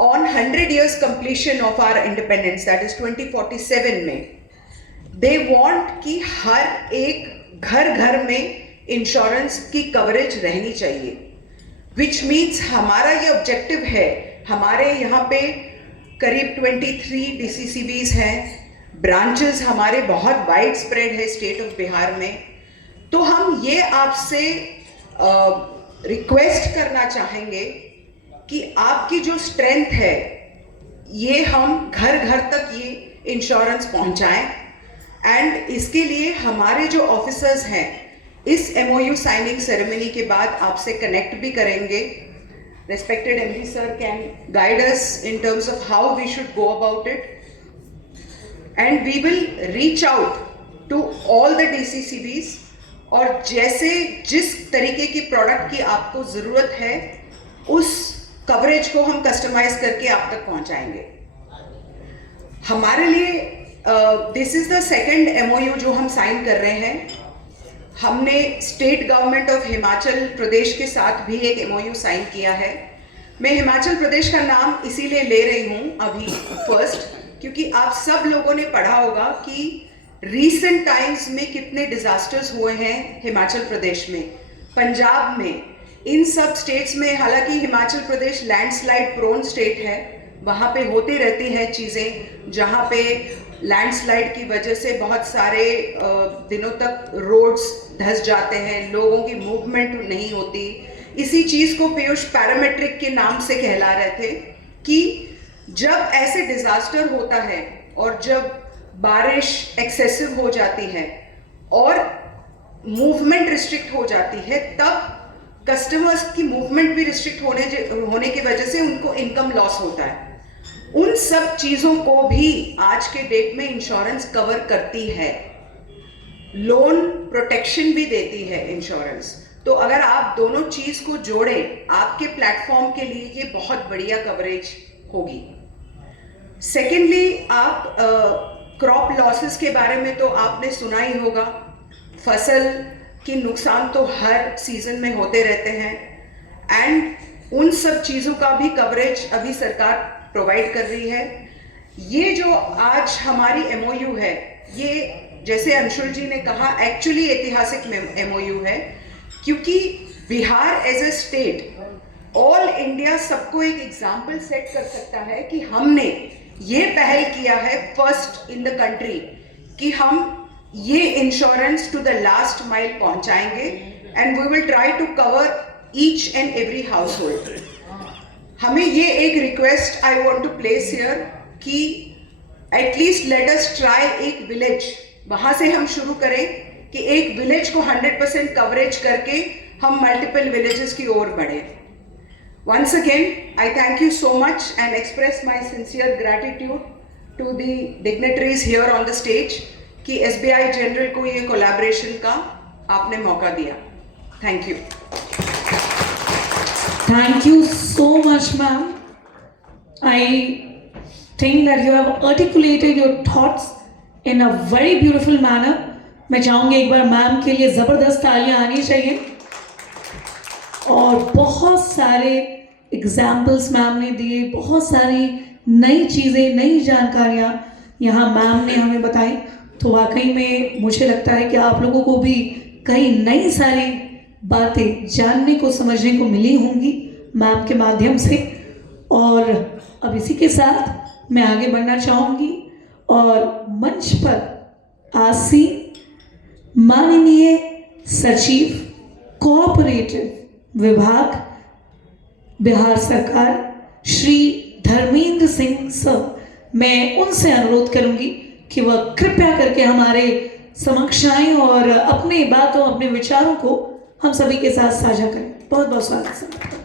on 100 years completion of our independence, that is 2047 में they want कि हर एक घर घर में इंश्योरेंस की कवरेज रहनी चाहिए, which means हमारा ये ऑब्जेक्टिव है. हमारे यहाँ पे करीब 23 DCCBs हैं, ब्रांचेस हमारे बहुत वाइड स्प्रेड है स्टेट ऑफ बिहार में. तो हम ये आपसे रिक्वेस्ट करना चाहेंगे कि आपकी जो स्ट्रेंथ है ये हम घर घर तक ये इंश्योरेंस पहुंचाएं. एंड इसके लिए हमारे जो ऑफिसर्स हैं इस MOU साइनिंग सेरेमनी के बाद आपसे कनेक्ट भी करेंगे. Respected MD sir can guide us in terms of how we should go about it, and we will reach out to all the DCCBs और जैसे जिस तरीके की प्रोडक्ट की आपको ज़रूरत है उस कवरेज को हम कस्टमाइज करके आप तक पहुंचाएंगे. हमारे लिए this is the second MOU जो हम साइन कर रहे हैं. हमने state government of Himachal Pradesh के साथ भी एक MOU साइन किया है. मैं हिमाचल प्रदेश का नाम इसीलिए ले रही हूँ अभी फर्स्ट, क्योंकि आप सब लोगों ने पढ़ा होगा कि रीसेंट टाइम्स में कितने डिजास्टर्स हुए हैं हिमाचल प्रदेश में, पंजाब में, इन सब स्टेट्स में. हालांकि Himachal Pradesh landslide prone state है, वहाँ पे होती रहती हैं चीज़ें, जहाँ पे लैंडस्लाइड की वजह से बहुत सारे दिनों तक रोड्स धंस जाते हैं, लोगों की मूवमेंट नहीं होती. इसी चीज़ को पीयूष पैरामेट्रिक के नाम से कहला रहे थे कि जब ऐसे डिजास्टर होता है और जब बारिश एक्सेसिव हो जाती है और मूवमेंट रिस्ट्रिक्ट हो जाती है, तब कस्टमर्स की मूवमेंट भी रिस्ट्रिक्ट होने की वजह से उनको इनकम लॉस होता है. उन सब चीज़ों को भी आज के डेट में इंश्योरेंस कवर करती है. लोन प्रोटेक्शन भी देती है इंश्योरेंस. तो अगर आप दोनों चीज़ को जोड़ें, आपके प्लेटफॉर्म के लिए ये बहुत बढ़िया कवरेज होगी. सेकेंडली, आप क्रॉप लॉसेस के बारे में तो आपने सुना ही होगा. फसल की नुकसान तो हर सीजन में होते रहते हैं, एंड उन सब चीज़ों का भी कवरेज अभी सरकार प्रोवाइड कर रही है. ये जो आज हमारी MOU है, ये जैसे अंशुल जी ने कहा एक्चुअली ऐतिहासिक MOU है, क्योंकि Bihar as a state all India सबको एक एग्जाम्पल सेट कर सकता है कि हमने ये पहल किया है फर्स्ट इन द कंट्री कि हम ये insurance to the last mile पहुंचाएंगे, and we will try to cover each and every household. हमें ये एक request I want to place here कि एटलीस्ट लेट अस ट्राई एक विलेज, वहाँ से हम शुरू करें कि एक विलेज को 100% कवरेज करके हम मल्टीपल विलेजेस की ओर बढ़े. Once again, I thank you so much and express my sincere gratitude to the dignitaries here on the stage कि SBI General को ये कोलैबोरेशन का आपने मौका दिया. Thank you. Thank you so much, ma'am. I think that you have articulated your thoughts in a very beautiful manner. मैं चाहूँगी एक बार मैम के लिए ज़बरदस्त तालियां आनी चाहिए. और बहुत सारे एग्जाम्पल्स मैम ने दिए, बहुत सारी नई चीज़ें, नई जानकारियाँ यहाँ मैम ने हमें बताई. तो वाकई में मुझे लगता है कि आप लोगों को भी कई नई सारी बातें जानने को, समझने को मिली होंगी मैम के माध्यम से. और अब इसी के साथ मैं आगे बढ़ना चाहूँगी और मंच पर आसीन माननीय सचिव कोऑपरेटिव विभाग बिहार सरकार श्री धर्मेंद्र सिंह सर, मैं उनसे अनुरोध करूंगी कि वह कृपया करके हमारे समक्ष आएं और अपनी बातों, अपने विचारों को हम सभी के साथ साझा करें. बहुत बहुत स्वागत सर.